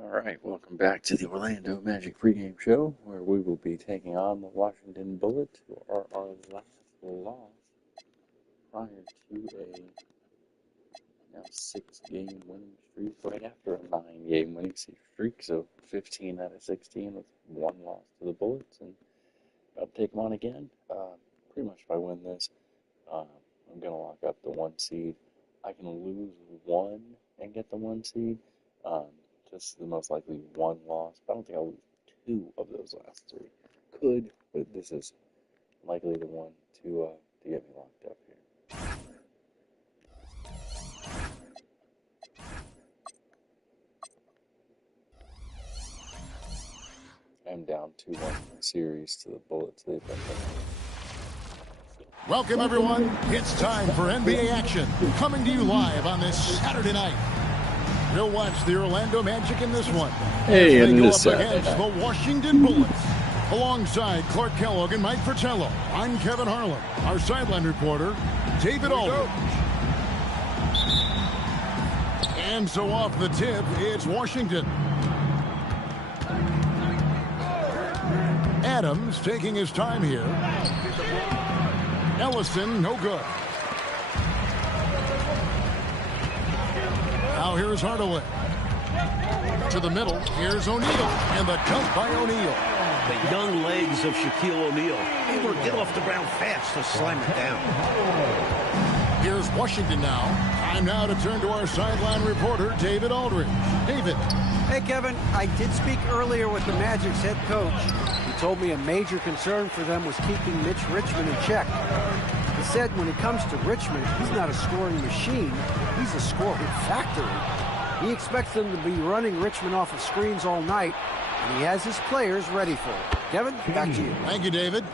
All right, welcome back to the Orlando Magic pregame show, where we will be taking on the Washington Bullets, who are our last loss prior to a now 6-game winning streak, right after a 9-game winning streak, so 15 out of 16 with one loss to the Bullets, and I'll take them on again. Pretty much if I win this, I'm going to lock up the 1 seed. I can lose 1 and get the 1 seed. Just the most likely 1 loss, but I don't think I'll lose 2 of those last 3. Could, but this is likely the one to get me locked up here. I'm down 2-1 series to the Bullets. They've been Welcome, everyone. It's time for NBA action, coming to you live on this Saturday night. We'll watch the Orlando Magic in this one. Hey, and in they go this up against the Washington Bullets. Alongside Clark Kellogg and Mike Fratello, I'm Kevin Harlan. Our sideline reporter, David Aldridge. And so off the tip, it's Washington. Adams taking his time here. Ellison, no good. Now here's Hardaway. To the middle, here's O'Neal. And the dunk by O'Neal. The young legs of Shaquille O'Neal, able to get off the ground fast to slam it down. Here's Washington now. Time now to turn to our sideline reporter, David Aldridge. David. Hey, Kevin. I did speak earlier with the Magic's head coach. He told me a major concern for them was keeping Mitch Richmond in check. He said when it comes to Richmond, he's not a scoring machine. He's a scoring factory. He expects them to be running Richmond off of screens all night, and he has his players ready for it. Kevin, back to you. Thank you, David.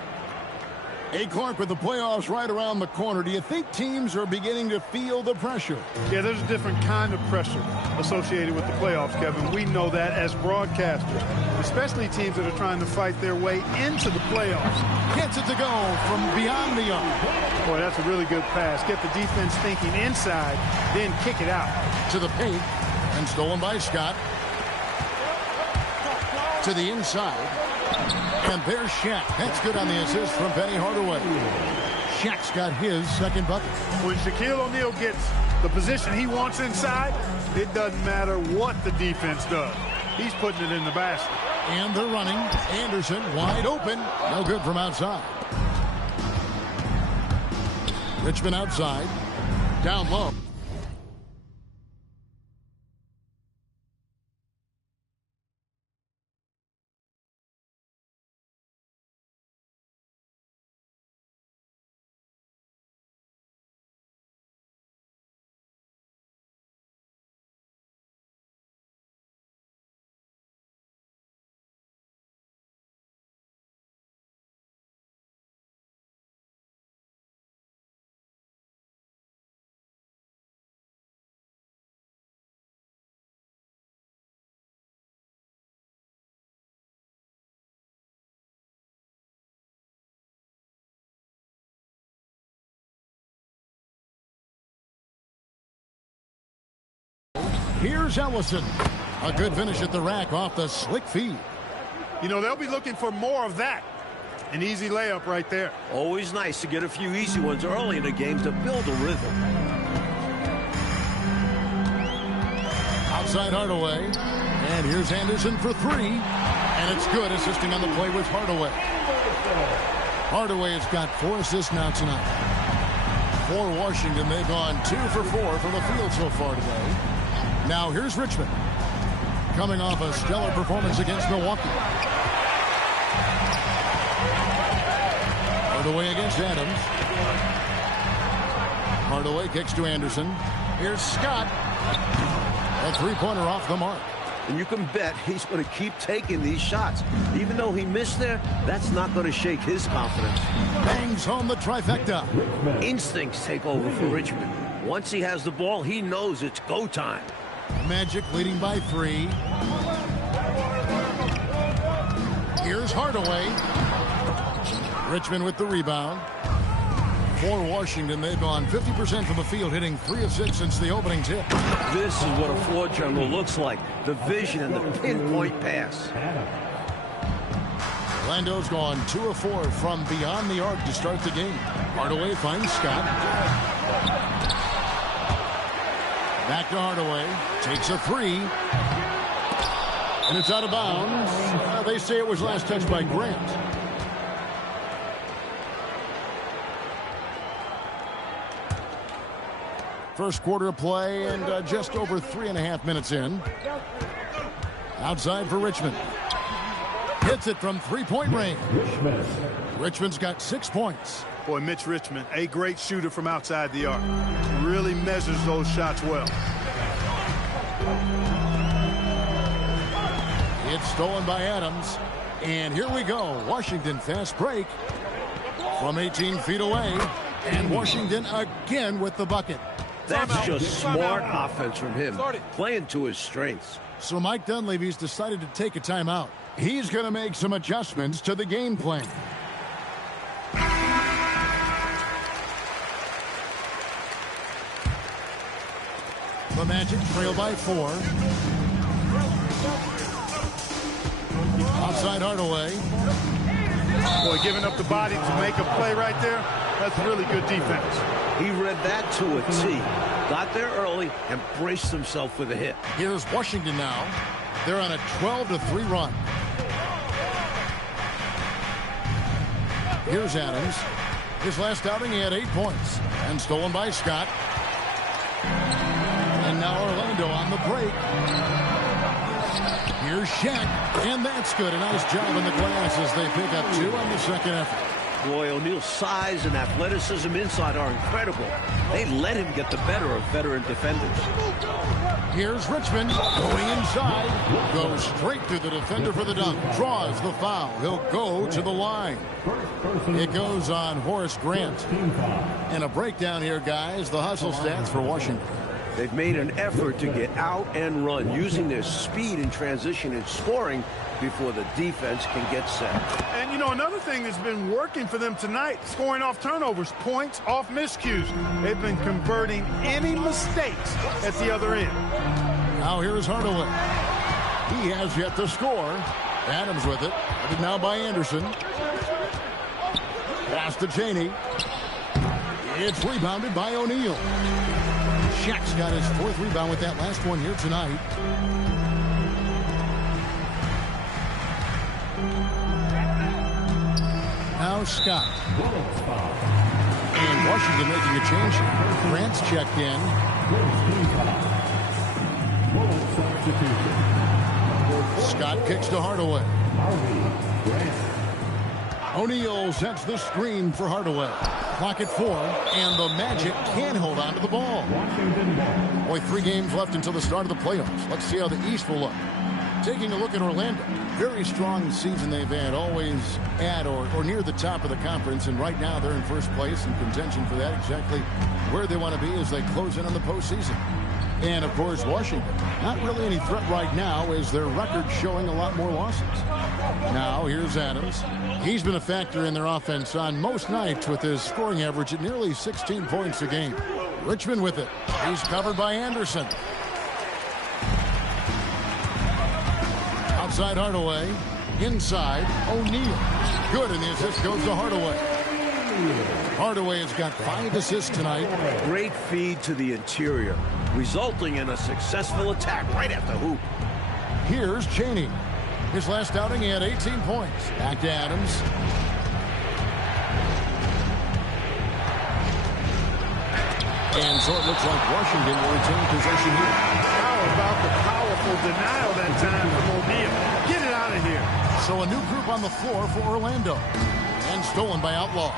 Hey, Clark, with the playoffs right around the corner, do you think teams are beginning to feel the pressure? Yeah, there's a different kind of pressure associated with the playoffs, Kevin. We know that as broadcasters, especially teams that are trying to fight their way into the playoffs. Gets it to go from beyond the arc. Boy, that's a really good pass. Get the defense thinking inside, then kick it out. To the paint, and stolen by Scott. To the inside. And there's Shaq. That's good on the assist from Penny Hardaway. Shaq's got his second bucket. When Shaquille O'Neal gets the position he wants inside, it doesn't matter what the defense does. He's putting it in the basket. And they're running. Anderson wide open. No good from outside. Richmond outside. Down low. Here's Ellison. A good finish at the rack off the slick feed. You know, they'll be looking for more of that. An easy layup right there. Always nice to get a few easy ones early in the game to build a rhythm. Outside Hardaway. And here's Anderson for 3. And it's good, assisting on the play with Hardaway. Hardaway has got 4 assists now tonight. For Washington, they've gone 2 for 4 from the field so far today. Now here's Richmond, coming off a stellar performance against Milwaukee. Hardaway against Adams. Hardaway kicks to Anderson. Here's Scott. A 3-pointer off the mark. And you can bet he's going to keep taking these shots. Even though he missed there, that's not going to shake his confidence. Bangs home the trifecta. Instincts take over for Richmond. Once he has the ball, he knows it's go time. Magic leading by 3. Here's Hardaway. Richmond with the rebound. For Washington, they've gone 50% from the field, hitting 3 of 6 since the opening tip. This is what a floor general looks like. The vision and the pinpoint pass. Orlando's gone 2 of 4 from beyond the arc to start the game. Hardaway finds Scott. Back to Hardaway. Takes a 3. And it's out of bounds. They say it was last touched by Grant. First quarter of play and just over 3.5 minutes in. Outside for Richmond. Hits it from three-point range. Richmond's got 6 points. Boy, Mitch Richmond, a great shooter from outside the arc. Really measures those shots well. It's stolen by Adams. And here we go. Washington fast break from 18 feet away. And Washington again with the bucket. That's just smart offense from him, playing to his strengths. So Mike Dunleavy's decided to take a timeout. He's going to make some adjustments to the game plan. The Magic trail by 4. Outside Hardaway. Boy, giving up the body to make a play right there, that's really good defense. He read that to a T. Got there early and braced himself for the hit. Here's Washington now. They're on a 12-3 run. Here's Adams. His last outing, he had 8 points. And stolen by Scott. And now Orlando on the break. Here's Shaq. And that's good. A nice job in the glass as they pick up 2 on the second effort. Boy, O'Neal's size and athleticism inside are incredible. They let him get the better of veteran defenders. Here's Richmond going inside. Goes straight through the defender for the dunk. Draws the foul. He'll go to the line. It goes on Horace Grant. And a breakdown here, guys. The hustle stats for Washington. They've made an effort to get out and run, using their speed in transition and scoring before the defense can get set. And, you know, another thing that's been working for them tonight, scoring off turnovers, points off miscues. They've been converting any mistakes at the other end. Now here's Hardaway. He has yet to score. Adams with it. Headed now by Anderson. Pass to Chaney. It's rebounded by O'Neal. Shaq's got his 4th rebound with that last one here tonight. Now Scott. And Washington making a change here. Grant's checked in. Scott kicks to Hardaway. O'Neal sets the screen for Hardaway. Clock at 4, and the Magic can hold on to the ball. Boy, 3 games left until the start of the playoffs. Let's see how the East will look. Taking a look at Orlando. Very strong season they've had, always at or near the top of the conference, and right now they're in first place in contention for that, exactly where they want to be as they close in on the postseason. And, of course, Washington, not really any threat right now as their record showing a lot more losses. Now, here's Adams. He's been a factor in their offense on most nights with his scoring average at nearly 16 points a game. Richmond with it. He's covered by Anderson. Outside Hardaway. Inside O'Neal. Good, and the assist goes to Hardaway. Hardaway has got 5 assists tonight. Great feed to the interior, resulting in a successful attack right at the hoop. Here's Chaney. His last outing, he had 18 points. Back to Adams. And so it looks like Washington will retain possession here. How about the powerful denial that time from O'Neal? Get it out of here. So a new group on the floor for Orlando. And stolen by Outlaw.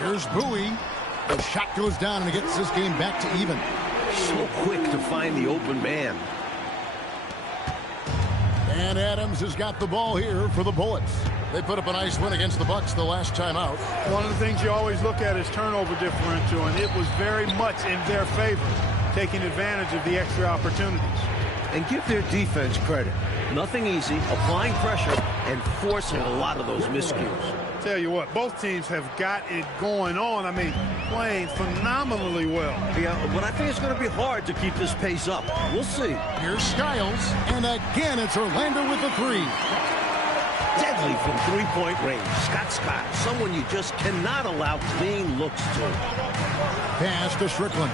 Here's Bowie. The shot goes down and it gets this game back to even. So quick to find the open man. And Adams has got the ball here for the Bullets. They put up a nice win against the Bucks the last time out. One of the things you always look at is turnover differential, and it was very much in their favor, taking advantage of the extra opportunities. And give their defense credit. Nothing easy, applying pressure, and forcing a lot of those miscues. Tell you what, both teams have got it going on. I mean, playing phenomenally well. Yeah, but I think it's going to be hard to keep this pace up. We'll see. Here's Skiles, and again it's Orlando with the three. Deadly from three-point range. Scott, someone you just cannot allow clean looks to. Pass to Strickland.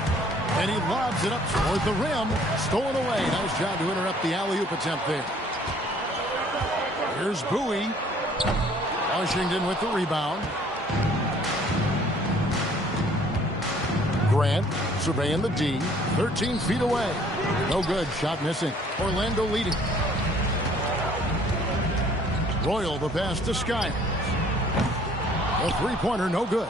And he lobs it up toward the rim. Stolen away. Nice job to interrupt the alley-oop attempt there. Here's Bowie. Washington with the rebound. Grant surveying the D. 13 feet away. No good. Shot missing. Orlando leading. Royal the pass to Skiles. A three-pointer, no good.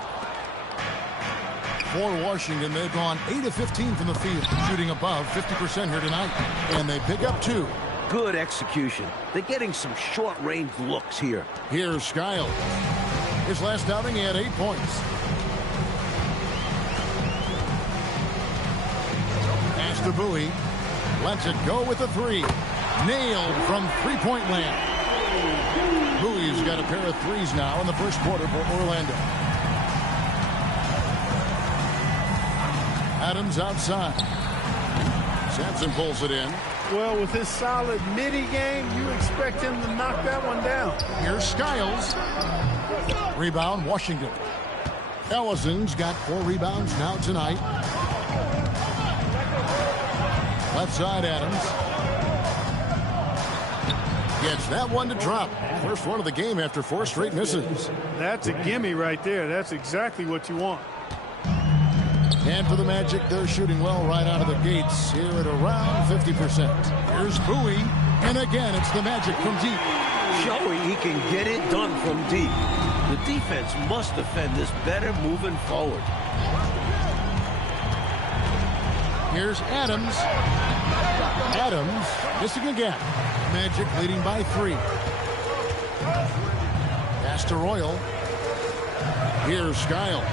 For Washington, they've gone 8 of 15 from the field, shooting above 50% here tonight. And they pick up 2. Good execution. They're getting some short-range looks here. Here's Skiles. His last outing, he had 8 points. Pass to Bowie. Lets it go with a 3. Nailed from three-point land. Bowie's got a pair of threes now in the first quarter for Orlando. Adams outside. Sampson pulls it in. Well, with his solid midi game, you expect him to knock that one down. Here's Skiles. Rebound, Washington. Ellison's got 4 rebounds now tonight. Left side, Adams. Gets that one to drop. First one of the game after 4 straight misses. That's a gimme right there. That's exactly what you want. And for the Magic, they're shooting well right out of the gates here at around 50%. Here's Bowie. And again, it's the Magic from deep. Showing he can get it done from deep. The defense must defend this better moving forward. Here's Adams. Adams missing again. Magic leading by 3. Pass to Royal. Here's Skiles.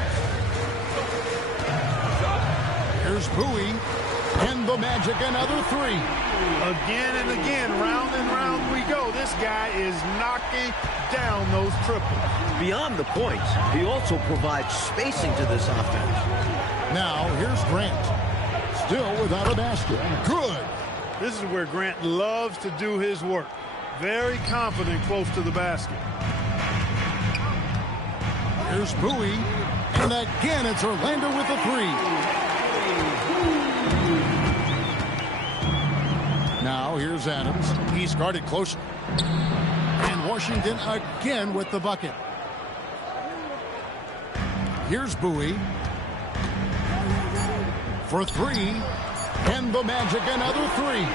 Here's Bowie. And the Magic another 3. Again and again, round and round we go. This guy is knocking down those triples. Beyond the points, he also provides spacing to this offense. Now, here's Grant. Still without a basket. Good. This is where Grant loves to do his work. Very confident close to the basket. Here's Bowie. And again, it's Orlando with a 3. Now, here's Adams. He's guarded closely. And Washington again with the bucket. Here's Bowie. For 3. And the Magic another 3.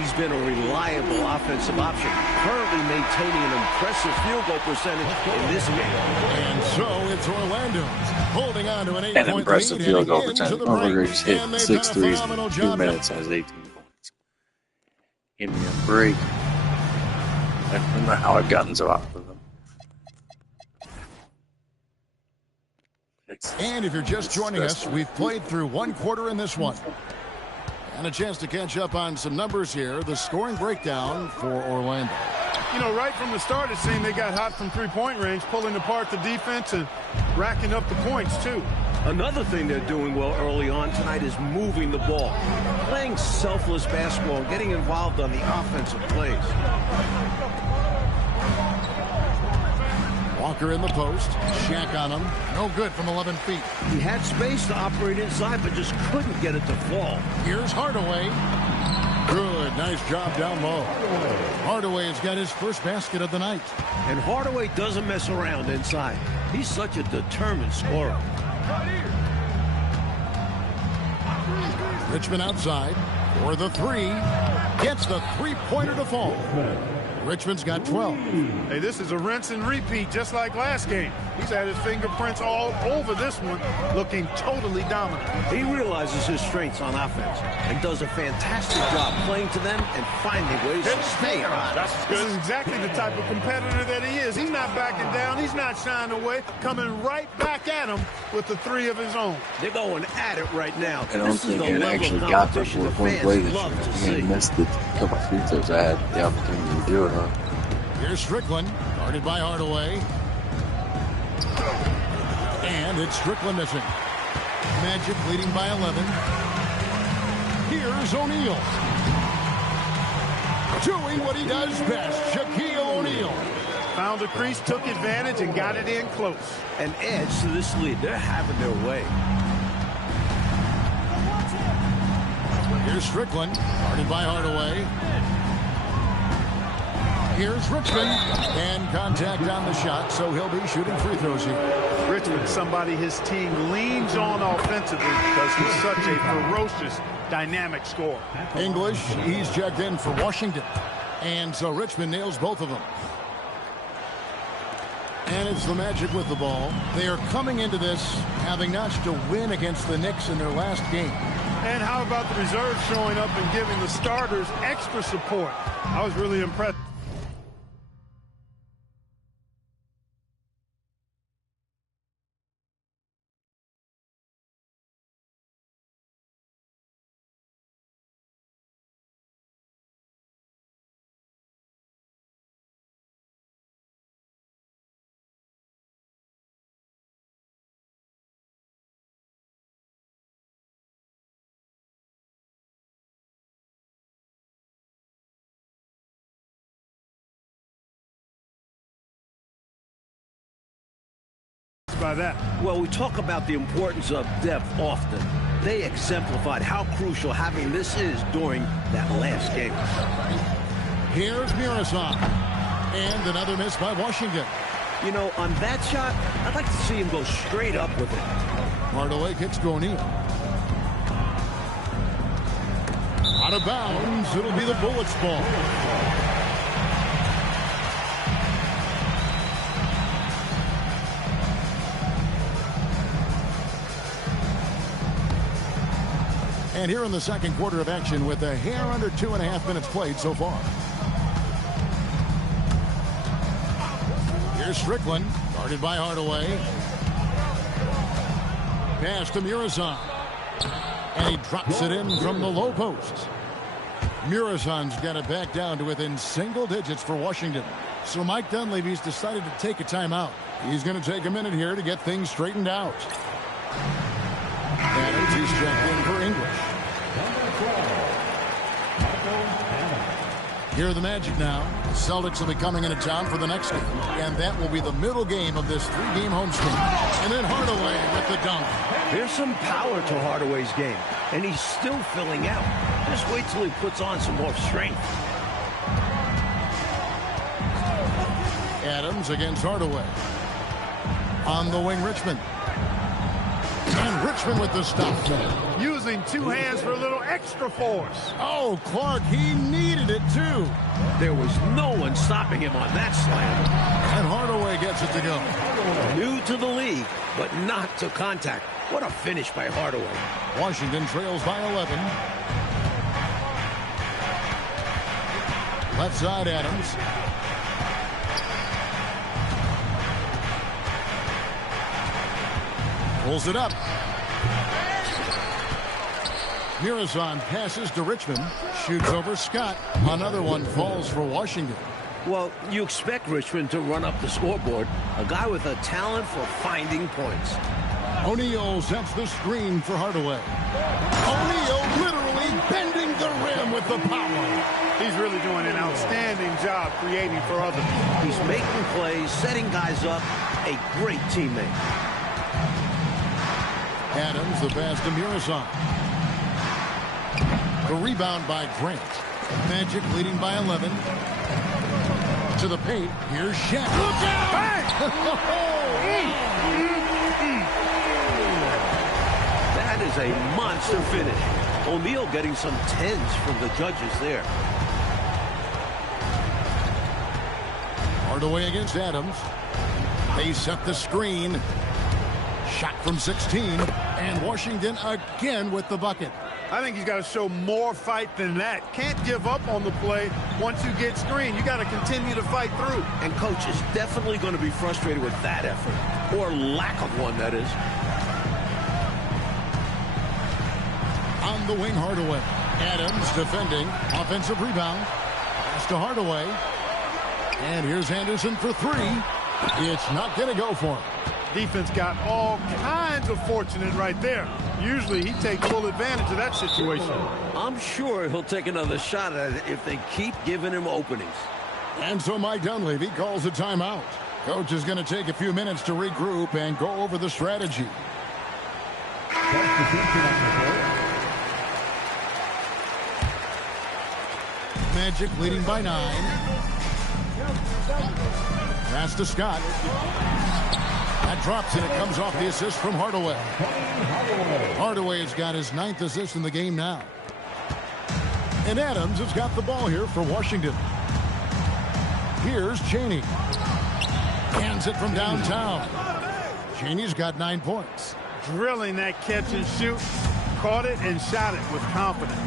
He's been a reliable offensive option, currently maintaining an impressive field goal percentage in this game. And so it's Orlando holding on to an 8-point lead. An impressive field goal percentage. Overreach hit 6 threes in 2 minutes and has 18 points. Give me a break. I don't know how I've gotten so off of them. And if you're just joining us, we've played through 1 quarter in this one. And a chance to catch up on some numbers here. The scoring breakdown for Orlando. You know, right from the start, it seemed they got hot from three-point range, pulling apart the defense and racking up the points, too. Another thing they're doing well early on tonight is moving the ball. Playing selfless basketball, getting involved on the offensive plays. Walker in the post. Shaq on him. No good from 11 feet. He had space to operate inside, but just couldn't get it to fall. Here's Hardaway. Good. Nice job down low. Hardaway's got his first basket of the night. And Hardaway doesn't mess around inside. He's such a determined scorer. Richmond outside for the 3. Gets the 3-pointer to fall. Richmond's got 12. Hey, this is a rinse and repeat, just like last game. He's had his fingerprints all over this one, looking totally dominant. He realizes his strengths on offense and does a fantastic job playing to them and finding ways to stay on. This is exactly the type of competitor that he is. He's not backing down. He's not shying away. Coming right back at him with the 3 of his own. They're going at it right now. I don't think it actually got them with one play this year. I think I missed the couple free throws I had the opportunity to do it on. Here's Strickland, guarded by Hardaway. It's Strickland missing. Magic leading by 11. Here's O'Neal. Doing what he does best, Shaquille O'Neal. Found the crease, took advantage, and got it in close. An edge to this lead. They're having their way. Here's Strickland, guarded by Hardaway. Here's Richmond, and contact on the shot, so he'll be shooting free throws here. Richmond, somebody his team leans on offensively because he's such a ferocious, dynamic scorer. English, he's checked in for Washington. And so Richmond nails both of them. And it's the Magic with the ball. They are coming into this having notched a win against the Knicks in their last game. And how about the reserves showing up and giving the starters extra support? I was really impressed. By that. Well, we talk about the importance of depth often. They exemplified how crucial having this is during that last game. Here's Murasov. And another miss by Washington. You know, on that shot, I'd like to see him go straight up with it. Hardaway kicks to O'Neal. Out of bounds. It'll be the Bullets' ball. And here in the second quarter of action with a hair under 2.5 minutes played so far. Here's Strickland, guarded by Hardaway. Pass to Murasov. And he drops it in from the low post. Murasov's got it back down to within single digits for Washington. So Mike Dunleavy's decided to take a timeout. He's going to take a minute here to get things straightened out. Adams, he's checked in for English. Here are the Magic now. The Celtics will be coming into town for the next game. And that will be the middle game of this three-game homestand. And then Hardaway with the dunk. There's some power to Hardaway's game, and he's still filling out. Just wait till he puts on some more strength. Adams against Hardaway. On the wing, Richmond. And Richmond with the stop. Using two hands for a little extra force. Oh, Clark, he needed it too. There was no one stopping him on that slam. And Hardaway gets it to go. New to the league, but not to contact. What a finish by Hardaway. Washington trails by 11. Left side, Adams. Pulls it up. Murasov passes to Richmond. Shoots over Scott. Another one falls for Washington. Well, you expect Richmond to run up the scoreboard. A guy with a talent for finding points. O'Neal sets the screen for Hardaway. O'Neal literally bending the rim with the power. He's really doing an outstanding job creating for others. He's making plays, setting guys up. A great teammate. Adams, the pass to Murasov. The rebound by Grant. Magic leading by 11. To the paint. Here's Shaq. Look out! That is a monster finish. O'Neal getting some 10s from the judges there. Hardaway against Adams. They set the screen. Shot from 16. And Washington again with the bucket. I think he's got to show more fight than that. Can't give up on the play once you get screened. You got to continue to fight through. And coach is definitely going to be frustrated with that effort. Or lack of one, that is. On the wing, Hardaway. Adams defending. Offensive rebound. Pass to Hardaway. And here's Anderson for three. It's not going to go for him. Defense got all kinds of fortunate right there. Usually he takes full advantage of that situation. I'm sure he'll take another shot at it if they keep giving him openings. And so Mike Dunleavy calls a timeout. Coach is going to take a few minutes to regroup and go over the strategy. Magic leading by 9. Pass to Scott. That drops and it comes off the assist from Hardaway. Hardaway has got his 9th assist in the game now. And Adams has got the ball here for Washington. Here's Chaney. Hands it from downtown. Chaney's got 9 points. Drilling that catch and shoot. Caught it and shot it with confidence.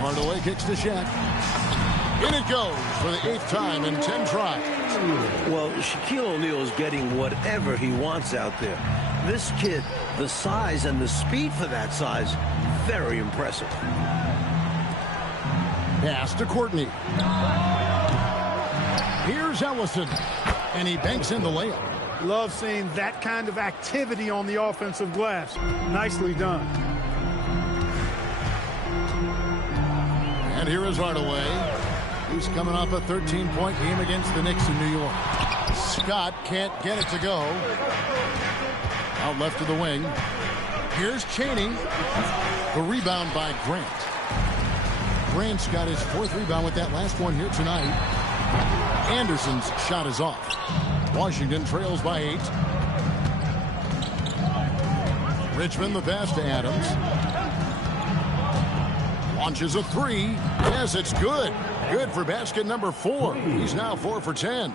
Hardaway kicks to Shaq. In it goes for the 8th time in 10 tries. Well, Shaquille O'Neal is getting whatever he wants out there. This kid, the size and the speed for that size, very impressive. Pass to Courtney. Here's Ellison. And he banks in the layup. Love seeing that kind of activity on the offensive glass. Nicely done. And here is Hardaway. He's coming off a 13-point game against the Knicks in New York. Scott can't get it to go. Out left to the wing. Here's Chaney. The rebound by Grant. Grant's got his 4th rebound with that last one here tonight. Anderson's shot is off. Washington trails by 8. Richmond the pass to Adams. Launches a 3. Yes, it's good. Good for basket number 4. He's now 4 for 10.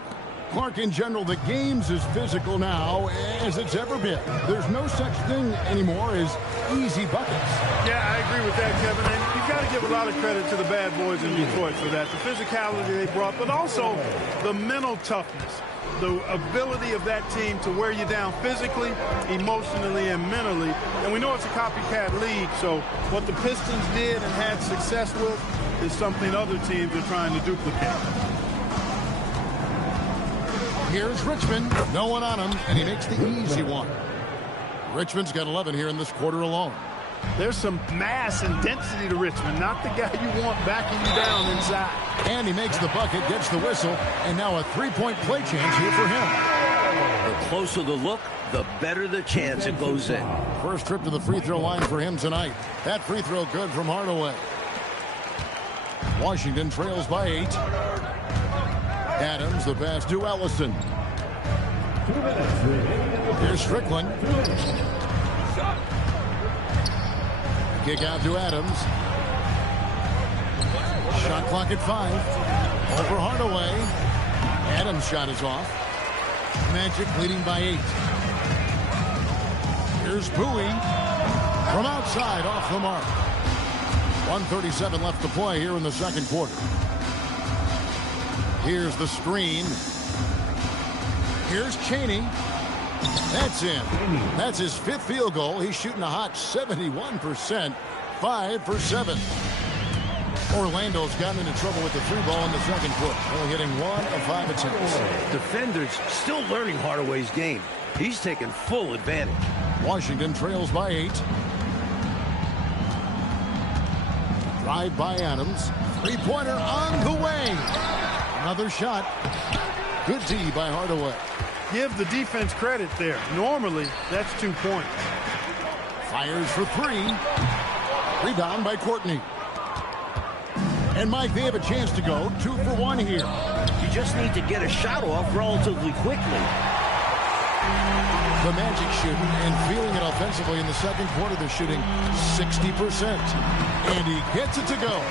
Clark, in general, the game's as physical now as it's ever been. There's no such thing anymore as easy buckets. Yeah, I agree with that, Kevin. And you've got to give a lot of credit to the bad boys in Detroit for that. The physicality they brought, but also the mental toughness. The ability of that team to wear you down physically, emotionally, and mentally. And we know it's a copycat league, so what the Pistons did and had success with is something other teams are trying to duplicate. Here's Richmond. No one on him, and he makes the easy one. Richmond's got 11 here in this quarter alone. There's some mass and density to Richmond, not the guy you want backing you down inside. And he makes the bucket, gets the whistle, and now a 3-point play chance here for him. The closer the look, the better the chance it goes in. First trip to the free throw line for him tonight. That free throw good from Hardaway. Washington trails by 8. Adams, the pass to Ellison. Here's Strickland. Kick out to Adams. Shot clock at 5. Over Hardaway. Adams' shot is off. Magic leading by 8. Here's Bowie. From outside, off the mark. 1:37 left to play here in the second quarter. Here's the screen. Here's Chaney. That's in. That's his 5th field goal. He's shooting a hot 71%. 5 for 7. Orlando's gotten into trouble with the 3 ball in the second quarter. Only hitting 1 of 5 attempts. Defenders still learning Hardaway's game. He's taking full advantage. Washington trails by 8. Drive by Adams. 3-pointer on the way. Another shot. Good D by Hardaway. Give the defense credit there. Normally, that's 2 points. Fires for 3. Rebound by Courtney. And Mike, they have a chance to go 2 for 1 here. You just need to get a shot off relatively quickly. The Magic shooting and feeling it offensively in the second quarter. They're shooting 60%. And he gets it to go.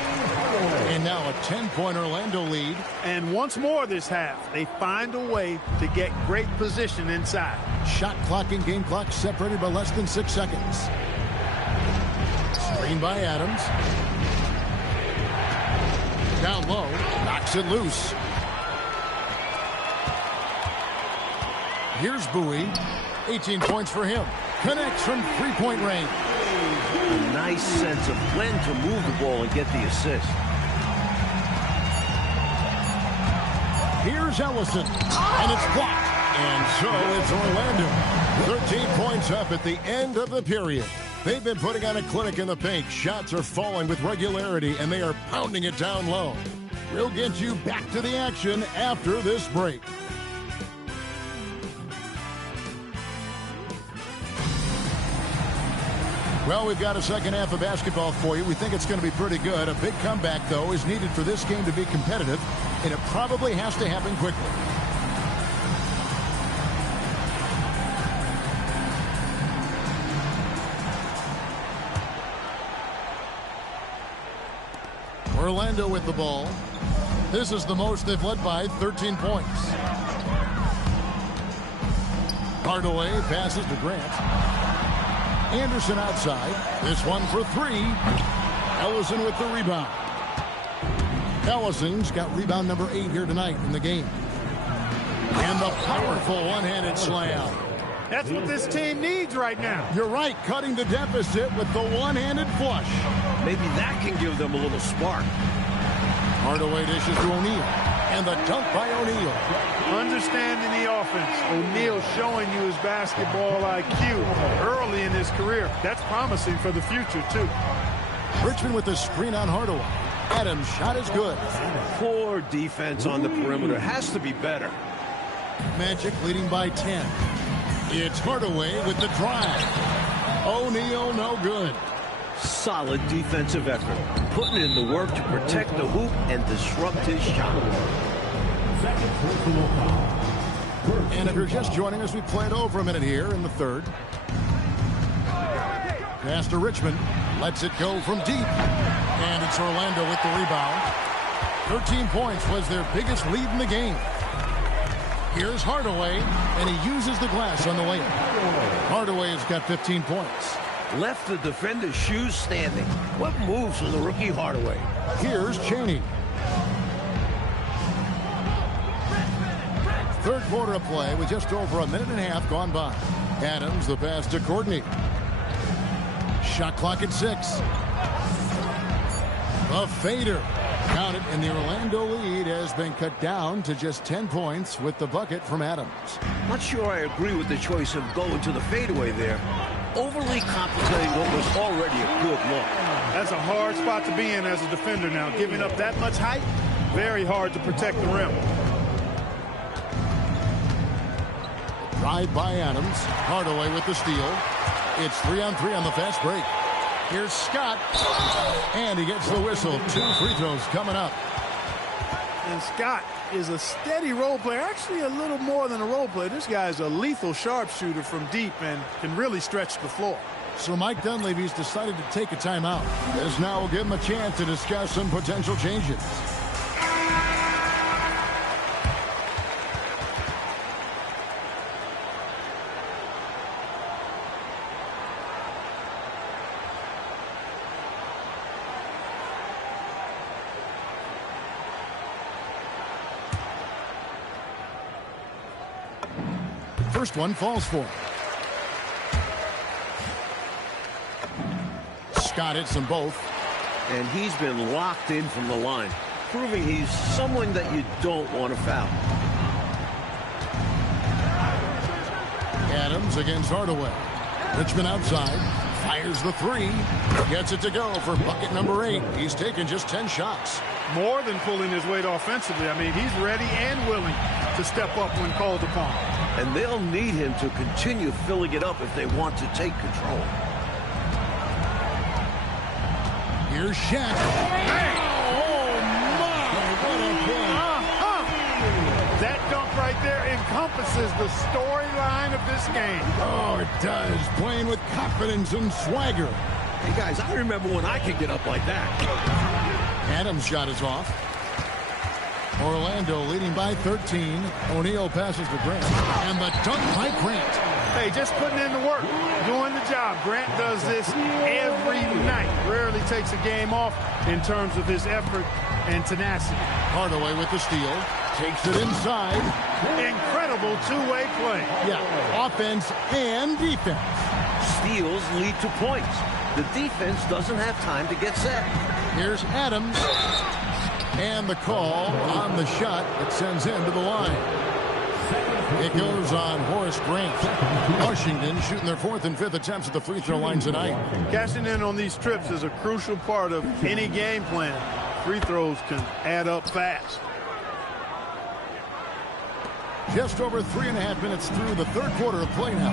And now a 10-point Orlando lead. And once more this half, they find a way to get great position inside. Shot clock and game clock separated by less than 6 seconds. Screen by Adams. Down low, knocks it loose. Here's Bowie. 18 points for him. Connects from 3-point range. A nice sense of when to move the ball and get the assist. Here's Ellison. And it's blocked. And so it's Orlando. 13 points up at the end of the period. They've been putting on a clinic in the paint. Shots are falling with regularity, and they are pounding it down low. We'll get you back to the action after this break. Well, we've got a second half of basketball for you. We think it's going to be pretty good. A big comeback, though, is needed for this game to be competitive, and it probably has to happen quickly. Orlando with the ball. This is the most they've led by, 13 points. Hardaway passes to Grant. Anderson outside. This one for three. Ellison with the rebound. Ellison's got rebound number 8 here tonight in the game. And the powerful one-handed slam. That's what this team needs right now. You're right, cutting the deficit with the one-handed flush. Maybe that can give them a little spark. Hardaway dishes to O'Neal. And the dunk by O'Neal. Understanding the offense. O'Neal showing you his basketball IQ early in his career. That's promising for the future, too. Richmond with the screen on Hardaway. Adams' shot is good. Poor defense on the perimeter. Has to be better. Magic leading by 10. It's Hardaway with the drive. O'Neal no good. Solid defensive effort. Putting in the work to protect the hoop and disrupt his shot. And if you're just joining us, we played over a minute here in the third. Pass to Richmond. Lets it go from deep. And it's Orlando with the rebound. 13 points was their biggest lead in the game. Here's Hardaway, and he uses the glass on the layup. Hardaway has got 15 points. Left the defender's shoes standing. What moves from the rookie Hardaway? Here's Chaney. Third quarter of play with just over a minute and a half gone by. Adams, the pass to Courtney. Shot clock at 6. A fader. Count it, and the Orlando lead has been cut down to just 10 points with the bucket from Adams. Not sure I agree with the choice of going to the fadeaway there. Overly complicating what was already a good look. That's a hard spot to be in as a defender now. Giving up that much height, very hard to protect the rim. Drive by Adams. Hardaway with the steal. It's 3-on-3 on the fast break. Here's Scott. And he gets the whistle. 2 free throws coming up. And Scott is a steady role player. Actually, a little more than a role player. This guy is a lethal sharpshooter from deep and can really stretch the floor. So Mike Dunleavy's decided to take a timeout. This now will give him a chance to discuss some potential changes. First one falls for him. Scott hits them both. And he's been locked in from the line, proving he's someone that you don't want to foul. Adams against Hardaway. Richmond outside. Fires the 3. Gets it to go for bucket number 8. He's taken just 10 shots. More than pulling his weight offensively. I mean, he's ready and willing to step up when called upon. And they'll need him to continue filling it up if they want to take control. Here's Shaq. Hey! Oh, my! What a play. That dunk right there encompasses the storyline of this game. Oh, it does. Playing with confidence and swagger. Hey, guys, I remember when I could get up like that. Adams' shot is off. Orlando leading by 13. O'Neal passes to Grant. And the dunk by Grant. Hey, just putting in the work, doing the job. Grant does this every night. Rarely takes a game off in terms of his effort and tenacity. Hardaway with the steal. Takes it inside. Incredible two-way play. Yeah, offense and defense. Steals lead to points. The defense doesn't have time to get set. Here's Adams. And the call on the shot that sends him to the line. It goes on Horace Grant. Washington shooting their 4th and 5th attempts at the free throw line tonight. Cashing in on these trips is a crucial part of any game plan. Free throws can add up fast. Just over 3.5 minutes through the third quarter of play now.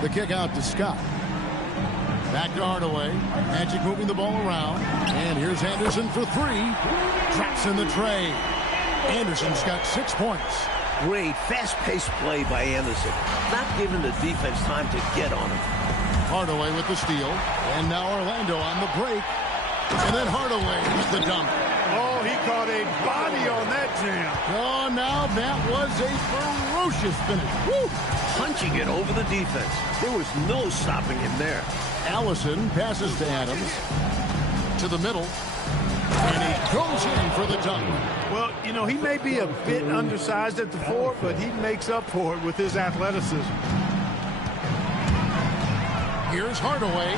The kick out to Scott. Back to Hardaway. Magic moving the ball around. And here's Anderson for 3. Traps in the tray. Anderson's got 6 points. Great fast-paced play by Anderson. Not giving the defense time to get on him. Hardaway with the steal. And now Orlando on the break. And then Hardaway with the dunk. Oh, he caught a body on that jam. Oh, now that was a ferocious finish. Woo! Punching it over the defense. There was no stopping him there. Allison passes to Adams. To the middle. And he goes in for the dunk. Well, you know, he may be a bit undersized at the 4, but he makes up for it with his athleticism. Here's Hardaway,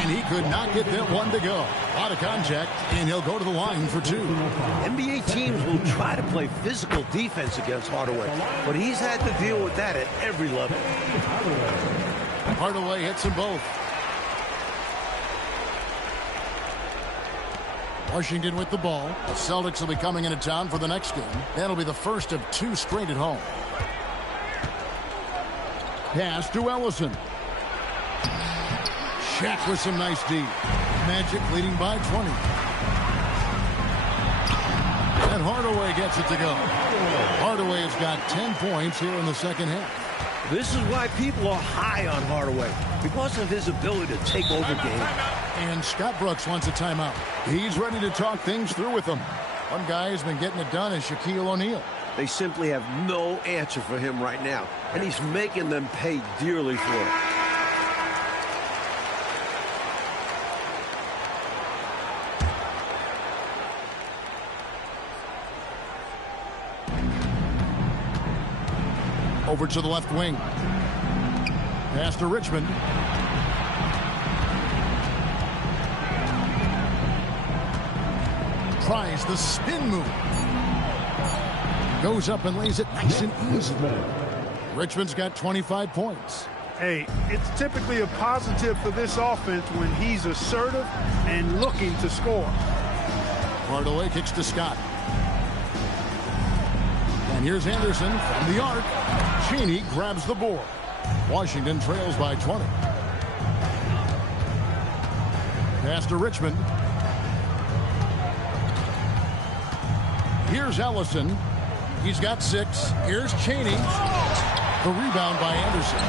and he could not get that one to go. Out of contact, and he'll go to the line for 2. NBA teams will try to play physical defense against Hardaway, but he's had to deal with that at every level. Hardaway hits them both. Washington with the ball. The Celtics will be coming into town for the next game. That'll be the first of 2 straight at home. Pass to Ellison. Shaq with some nice D. Magic leading by 20. And Hardaway gets it to go. Hardaway has got 10 points here in the second half. This is why people are high on Hardaway, because of his ability to take over games. And Scott Brooks wants a timeout. He's ready to talk things through with them. One guy who's been getting it done is Shaquille O'Neal. They simply have no answer for him right now, and he's making them pay dearly for it. Over to the left wing. Pass to Richmond. Tries the spin move. Goes up and lays it nice and easy. Richmond's got 25 points. Hey, it's typically a positive for this offense when he's assertive and looking to score. Hardaway kicks to Scott. And here's Anderson from the arc. Cheney grabs the board. Washington trails by 20. Pass to Richmond. Here's Ellison. He's got 6. Here's Cheney. The rebound by Anderson.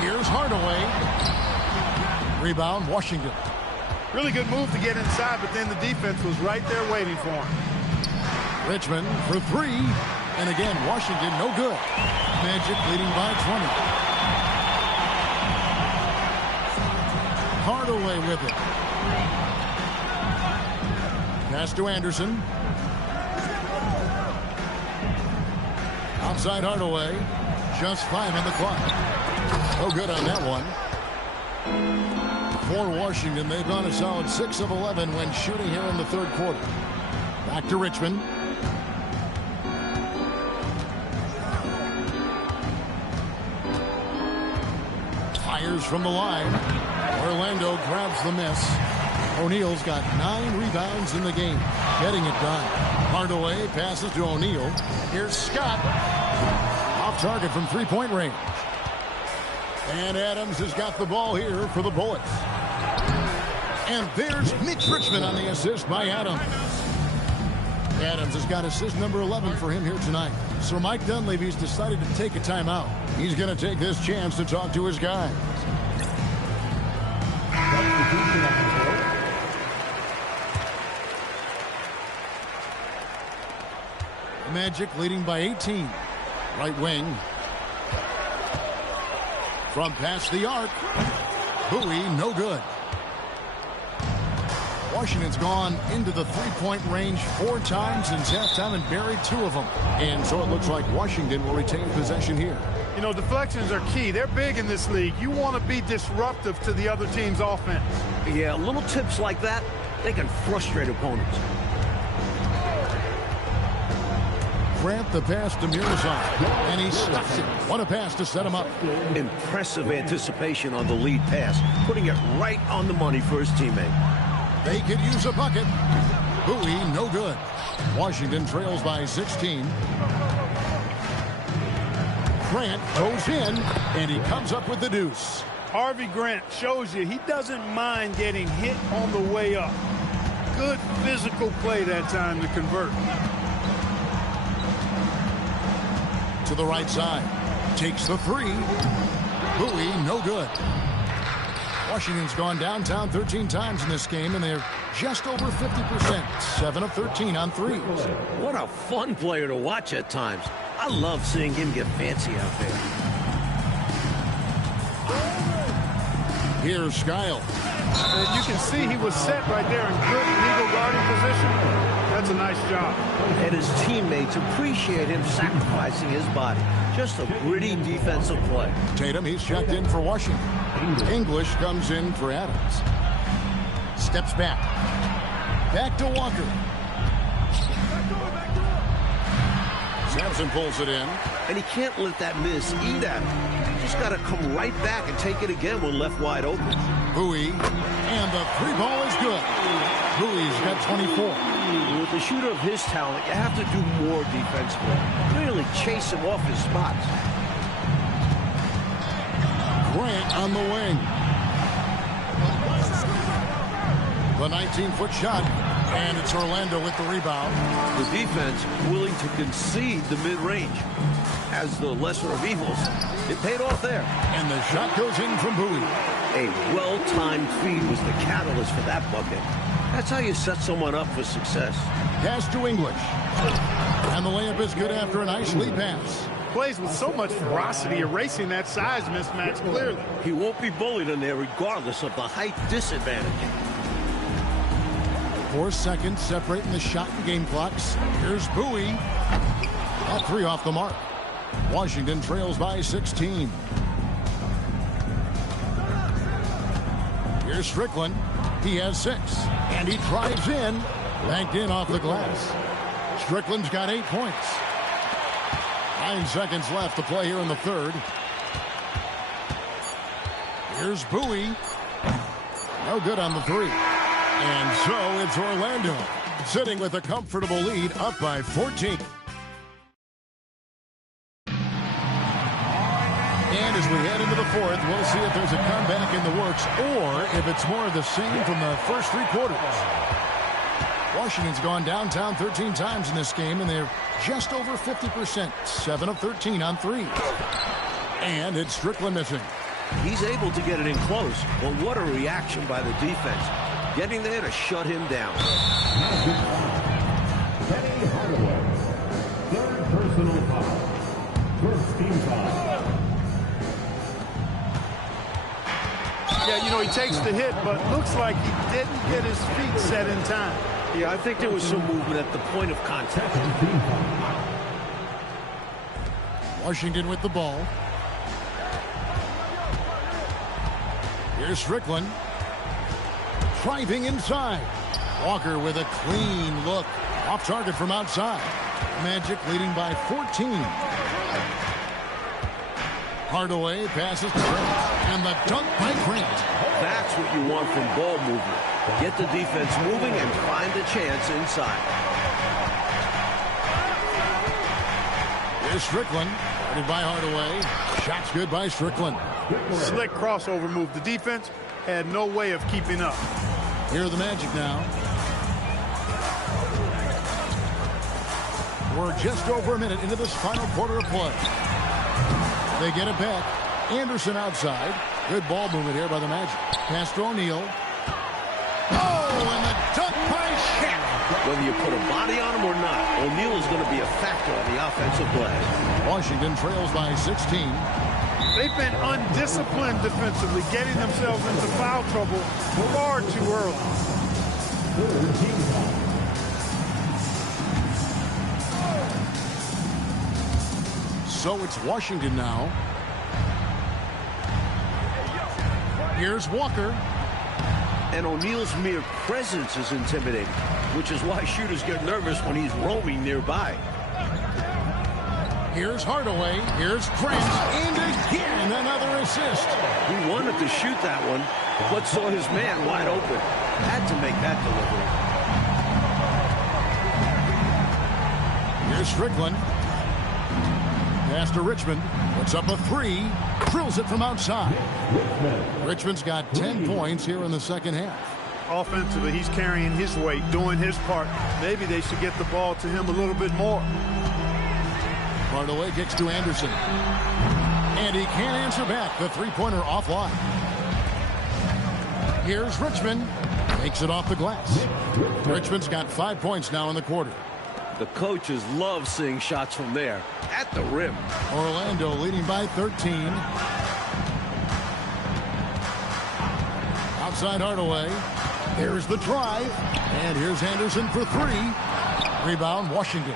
Here's Hardaway. Rebound, Washington. Really good move to get inside, but then the defense was right there waiting for him. Richmond for 3. And again, Washington no good. Magic leading by 20. Hardaway with it. Pass to Anderson. Outside Hardaway. Just 5 on the clock. No good on that one. For Washington, they've gone a solid 6 of 11 when shooting here in the third quarter. Back to Richmond. Fires from the line. Orlando grabs the miss. O'Neal's got 9 rebounds in the game. Getting it done. Hardaway passes to O'Neal. Here's Scott. Off target from 3-point range. And Adams has got the ball here for the Bullets. And there's Mitch Richmond on the assist by Adams. Adams has got assist number 11 for him here tonight. So Mike Dunleavy's decided to take a timeout. He's going to take this chance to talk to his guys. Magic leading by 18. Right wing. From past the arc. Bowie, no good. Washington's gone into the 3-point range 4 times since halftime and buried 2 of them. And so it looks like Washington will retain possession here. You know, deflections are key. They're big in this league. You want to be disruptive to the other team's offense. Yeah, little tips like that, they can frustrate opponents. Grant the pass to Mirzon, and he stuffs it. What a pass to set him up. Impressive anticipation on the lead pass, putting it right on the money for his teammate. They could use a bucket. Bowie, no good. Washington trails by 16. Grant goes in, and he comes up with the deuce. Harvey Grant shows you he doesn't mind getting hit on the way up. Good physical play that time to convert. To the right side. Takes the three. Bowie, no good. Washington's gone downtown 13 times in this game, and they're just over 50%. 7 of 13 on threes. What a fun player to watch at times. I love seeing him get fancy out there. Here's Skyle. And you can see he was set right there in good legal guarding position. That's a nice job. And his teammates appreciate him sacrificing his body. Just a gritty defensive play. Tatum, he's checked in for Washington. English comes in for Adams. Steps back. Back to Walker. Sampson pulls it in. And he can't let that miss eat at him. He's got to come right back and take it again when left wide open. Bowie. And the three ball is good. Bowie's got 24. With a shooter of his talent, you have to do more defensively. Really chase him off his spots. Grant on the wing. The 19-foot shot, and it's Orlando with the rebound. The defense willing to concede the mid-range. As the lesser of evils, it paid off there. And the shot goes in from Bowie. A well-timed feed was the catalyst for that bucket. That's how you set someone up for success. Pass to English. And the layup is good after a nice lead pass. Plays with so much ferocity, erasing that size mismatch clearly. He won't be bullied in there regardless of the height disadvantage. 4 seconds separating the shot and game clocks. Here's Bowie. That three off the mark. Washington trails by 16. Here's Strickland. He has 6. And he drives in. Banked in off the glass. Strickland's got 8 points. 9 seconds left to play here in the third. Here's Bowie. No good on the three. And so it's Orlando sitting with a comfortable lead, up by 14. And as we head into the fourth, we'll see if there's a comeback in the works or if it's more of the same from the first 3 quarters. Washington's gone downtown 13 times in this game, and they're just over 50%. 7 of 13 on threes. And it's Strickland missing. He's able to get it in close, but what a reaction by the defense. Getting there to shut him down. Penny Hardaway. 3rd personal foul. 1st team foul. Yeah, you know, he takes the hit, but looks like he didn't get his feet set in time. Yeah, I think there was some movement at the point of contact. Washington with the ball. Here's Strickland. Driving inside. Walker with a clean look. Off target from outside. Magic leading by 14. Hardaway passes to Grant. And the dunk by Grant. That's what you want from ball movement. Get the defense moving and find a chance inside. Here's Strickland. Guarded by Hardaway. Shots good by Strickland. Slick crossover move. The defense had no way of keeping up. Here are the Magic now. We're just over a minute into this final quarter of play. They get it back. Anderson outside. Good ball movement here by the Magic. Pass to O'Neal. Oh, and the dunk by Shaq. Whether you put a body on him or not, O'Neal is going to be a factor on the offensive glass. Washington trails by 16. They've been undisciplined defensively, getting themselves into foul trouble far too early. 3rd team foul. So it's Washington now. Here's Walker. And O'Neal's mere presence is intimidating, which is why shooters get nervous when he's roaming nearby. Here's Hardaway. Here's Grant. And again, another assist. He wanted to shoot that one, but saw his man wide open. Had to make that delivery. Here's Strickland. Pass to Richmond. Puts up a three. Drills it from outside. Richmond's got 10 points here in the second half. Offensively, he's carrying his weight, doing his part. Maybe they should get the ball to him a little bit more. Hardaway kicks to Anderson. And he can't answer back. The three-pointer offline. Here's Richmond. Takes it off the glass. Richmond's got 5 points now in the quarter. The coaches love seeing shots from there at the rim. Orlando leading by 13. Outside Hardaway. Here's the drive. And here's Anderson for three. Rebound, Washington.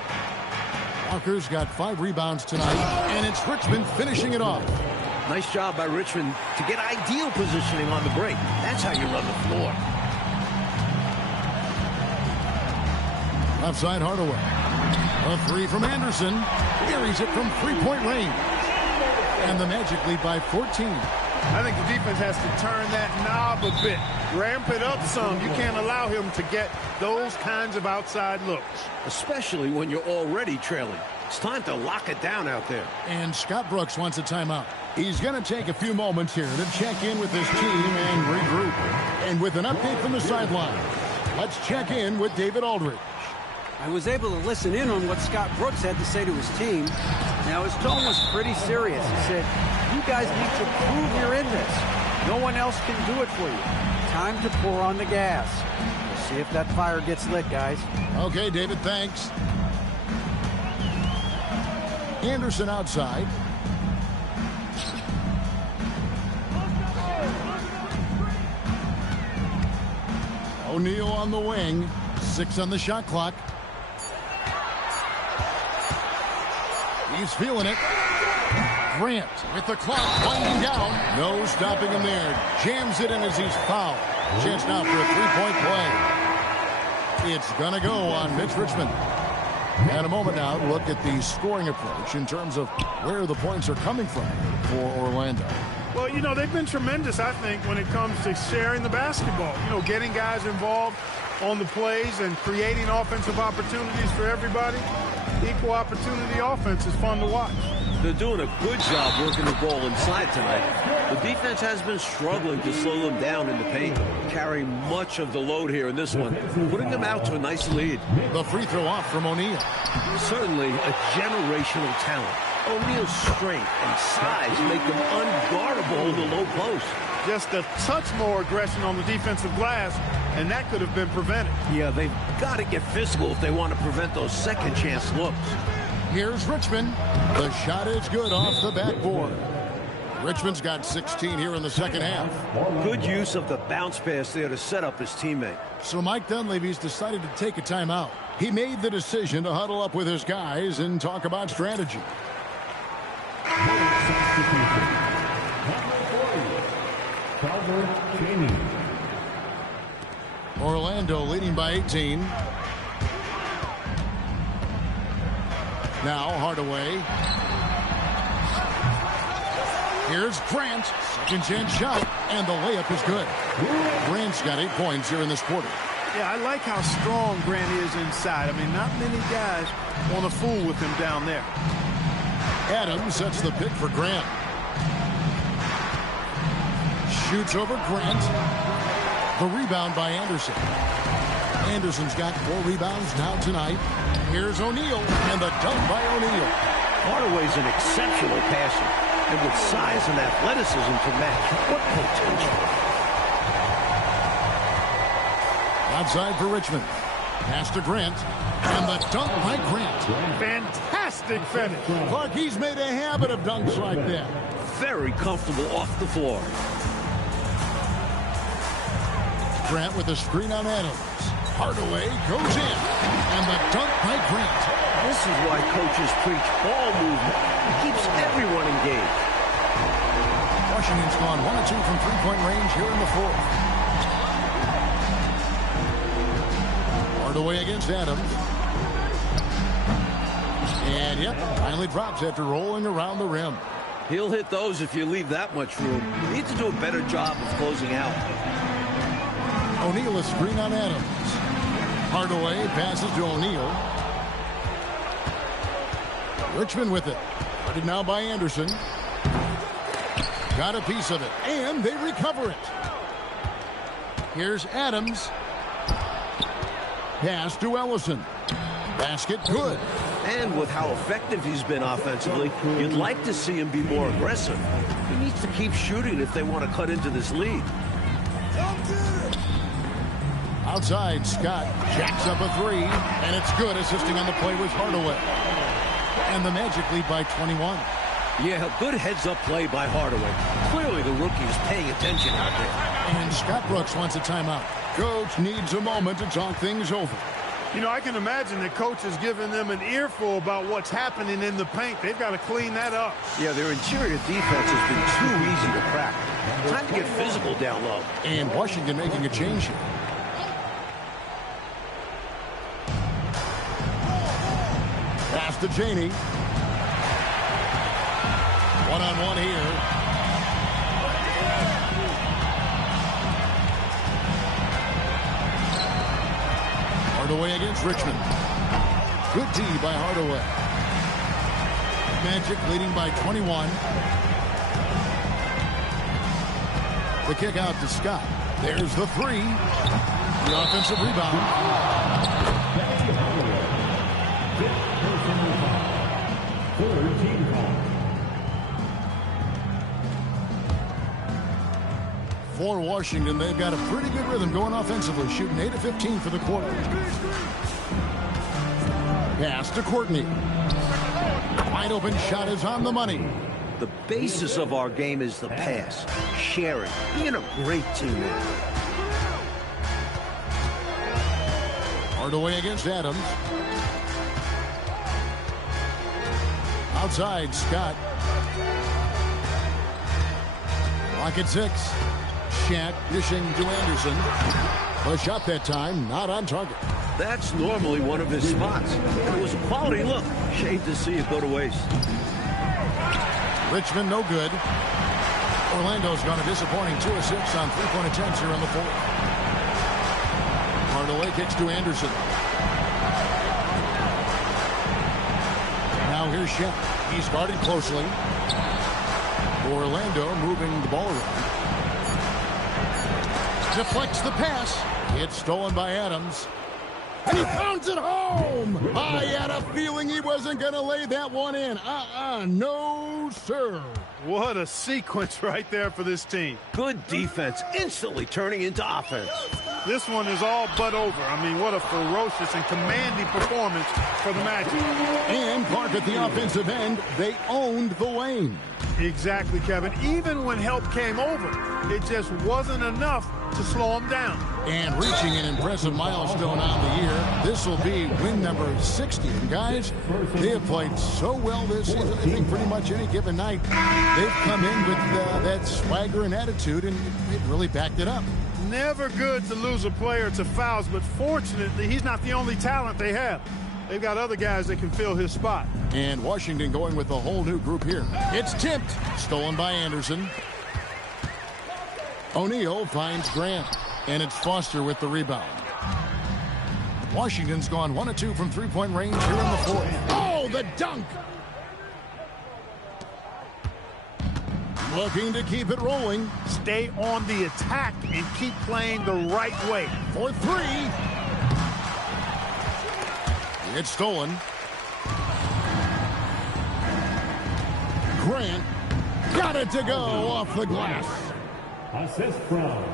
Walker's got 5 rebounds tonight. And it's Richmond finishing it off. Nice job by Richmond to get ideal positioning on the break. That's how you run the floor. Left side Hardaway. A three from Anderson. Carries it from three-point range. And the Magic lead by 14. I think the defense has to turn that knob a bit. Ramp it up some. You can't allow him to get those kinds of outside looks. Especially when you're already trailing. It's time to lock it down out there. And Scott Brooks wants a timeout. He's going to take a few moments here to check in with his team and regroup. And with an update from the sideline, let's check in with David Aldridge. I was able to listen in on what Scott Brooks had to say to his team. Now, his tone was pretty serious. He said, you guys need to prove you're in this. No one else can do it for you. Time to pour on the gas. We'll see if that fire gets lit, guys. Okay, David, thanks. Anderson outside. O'Neal on the wing. 6 on the shot clock. He's feeling it. Grant with the clock winding down. No stopping him there. Jams it in as he's fouled. Chance now for a three-point play. It's going to go on Mitch Richmond. And a moment now to look at the scoring approach in terms of where the points are coming from for Orlando. Well, you know, they've been tremendous, I think, when it comes to sharing the basketball. You know, getting guys involved on the plays and creating offensive opportunities for everybody. Equal opportunity offense is fun to watch. They're doing a good job working the ball inside tonight. The defense has been struggling to slow them down in the paint, carrying much of the load here in this one, putting them out to a nice lead. The free throw off from O'Neal. Certainly a generational talent. O'Neal's strength and size make them unguardable in the low post. Just a touch more aggression on the defensive glass, and that could have been prevented. Yeah, they've got to get physical if they want to prevent those second chance looks. Here's Richmond. The shot is good off the backboard. Richmond's got 16 here in the second half. Good use of the bounce pass there to set up his teammate. So Mike Dunleavy's decided to take a timeout. He made the decision to huddle up with his guys and talk about strategy. Orlando leading by 18. Now Hardaway. Here's Grant. Second chance shot. And the layup is good. Grant's got 8 points here in this quarter. Yeah, I like how strong Grant is inside. I mean, not many guys want to fool with him down there. Adams sets the pick for Grant. Shoots over Grant. The rebound by Anderson. Anderson's got 4 rebounds now tonight. Here's O'Neal, and the dunk by O'Neal. Hardaway's an exceptional passer, and with size and athleticism to match. What potential. Outside for Richmond. Pass to Grant, and the dunk by Grant. Fantastic finish. Clark, he's made a habit of dunks like that. Very comfortable off the floor. Grant with a screen on Adams. Hardaway goes in, and the dunk by Grant. This is why coaches preach ball movement. It keeps everyone engaged. Washington's gone 1 of 2 from three-point range here in the fourth. Hardaway against Adams. And yep, finally drops after rolling around the rim. He'll hit those if you leave that much room. You need to do a better job of closing out. O'Neal a screen on Adams. Hardaway passes to O'Neal. Richmond with it. Guarded now by Anderson. Got a piece of it, and they recover it. Here's Adams. Pass to Ellison. Basket good. And with how effective he's been offensively, you'd like to see him be more aggressive. He needs to keep shooting if they want to cut into this lead. Outside, Scott jacks up a three, and it's good. Assisting on the play was Hardaway. And the Magic lead by 21. Yeah, good heads-up play by Hardaway. Clearly the rookie is paying attention out there. And Scott Brooks wants a timeout. Coach needs a moment to talk things over. You know, I can imagine that coach is giving them an earful about what's happening in the paint. They've got to clean that up. Yeah, their interior defense has been too easy to crack. Time to get physical down low. And Washington making a change here. Pass to Chaney. One-on-one here. Hardaway against Richmond. Good D by Hardaway. Magic leading by 21. The kick out to Scott. There's the three. The offensive rebound. For Washington, they've got a pretty good rhythm going offensively, shooting 8 of 15 for the quarter. Pass to Courtney. Wide open shot is on the money. The basis of our game is the pass, sharing, being a great teammate. Hardaway against Adams. Outside, Scott. Clock at 6. Shaq dishing to Anderson. A shot that time, not on target. That's normally one of his spots. It was a quality look. Shame to see it go to waste. Richmond no good. Orlando's gone a disappointing 2 of 6 on three-point attempts here on the fourth. Hardaway kicks to Anderson. Now here's Shaq. He's guarded closely. Orlando moving the ball around. Deflects the pass. It's stolen by Adams. And he pounds it home. I had a feeling he wasn't going to lay that one in. No, sir. What a sequence right there for this team. Good defense, instantly turning into offense. This one is all but over. I mean, what a ferocious and commanding performance for the Magic. And Clark at the offensive end, they owned the lane. Exactly, Kevin. Even when help came over, it just wasn't enough to slow them down. And reaching an impressive milestone on the year, this will be win number 60. And guys, they have played so well this season. I think pretty much any given night, they've come in with that swagger and attitude, and it really backed it up. Never good to lose a player to fouls, but fortunately, he's not the only talent they have. They've got other guys that can fill his spot. And Washington going with a whole new group here. It's tipped. Stolen by Anderson. O'Neal finds Grant. And it's Foster with the rebound. Washington's gone 1 of 2 from three-point range here in the fourth. Oh, the dunk! Looking to keep it rolling. Stay on the attack and keep playing the right way. For 3. It's stolen. Grant got it to go off the glass. Assist from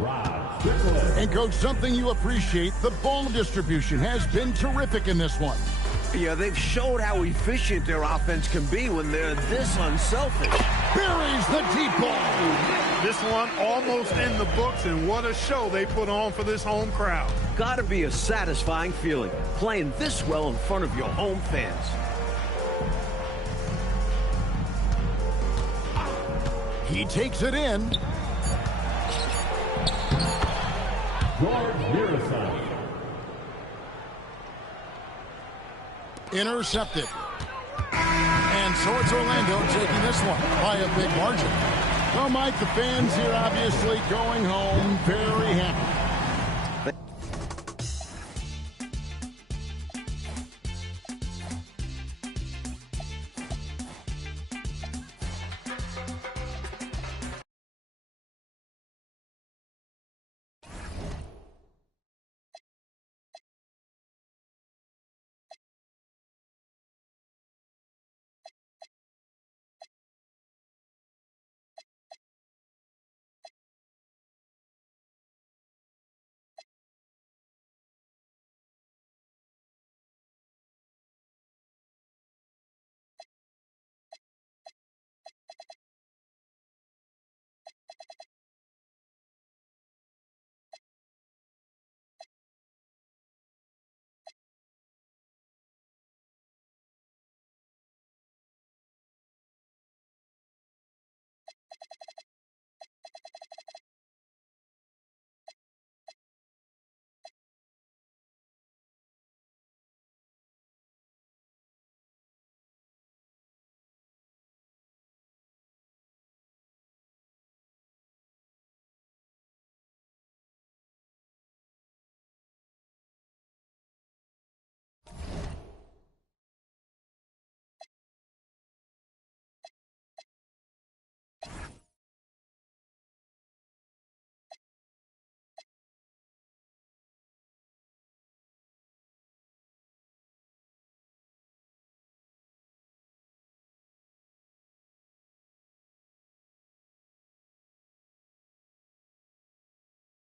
Rod Strickland. And, Coach, something you appreciate, the ball distribution has been terrific in this one. Yeah, they've showed how efficient their offense can be when they're this unselfish. Buries the deep ball. This one almost in the books, and what a show they put on for this home crowd. Gotta be a satisfying feeling, playing this well in front of your home fans. He takes it in. George Mirasan. intercepted. And so it's Orlando taking this one by a big margin. Well, Mike, the fans here obviously going home very happy.